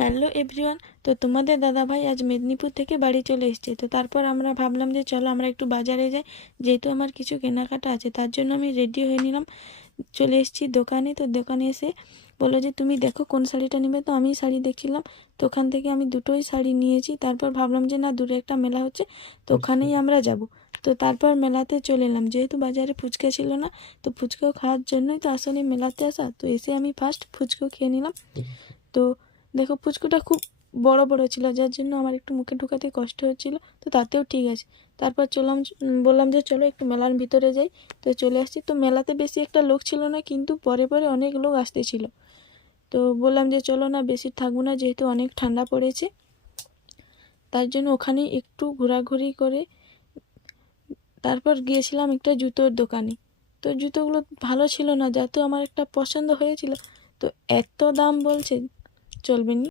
Hello everyone. তো তোমাদের দাদা ভাই আজ মেদিনীপুর থেকে বাড়ি চলে এসেছে। তো তারপর আমরা ভাবলাম যে চলো আমরা একটু বাজারে যাই, যেহেতু আমার কিছু কেনাকাটা আছে। তার জন্য আমি রেডি হয়ে নিলাম, চলে এসেছি দোকানে। তো দোকানে এসে বললো যে তুমি দেখো কোন শাড়িটা নেবে। তো আমি শাড়ি দেখছিলাম, তো ওখান থেকে আমি দুটোই শাড়ি নিয়েছি। তারপর ভাবলাম যে না, দূরে একটা মেলা হচ্ছে, তো ওখানেই আমরা যাব। তো তারপর মেলাতে চলে এলাম, যেহেতু বাজারে ফুচকা ছিল না, তো ফুচকাও খাওয়ার জন্যই তো আসলে মেলাতে আসা। তো এসে আমি ফার্স্ট ফুচকা খেয়ে নিলাম। তো দেখো ফুচকাটা খুব বড় বড় ছিল, যার জন্য আমার একটু মুখে ঢোকাতে কষ্ট হচ্ছিল। তো তাতেও ঠিক আছে। তারপর বললাম যে চলো একটু মেলার ভিতরে যাই। তো চলে আসছি। তো মেলাতে বেশি একটা লোক ছিল না, কিন্তু পরে পরে অনেক লোক আসতেছিল। তো বললাম যে চলো না, বেশি থাকবো না, যেহেতু অনেক ঠান্ডা পড়েছে। তার জন্য ওখানেই একটু ঘোরাঘুরি করে তারপর গিয়েছিলাম একটা জুতোর দোকানে। তো জুতোগুলো ভালো ছিল না, যাতে আমার একটা পছন্দ হয়েছিল। তো এত দাম বলছে, চলবে না।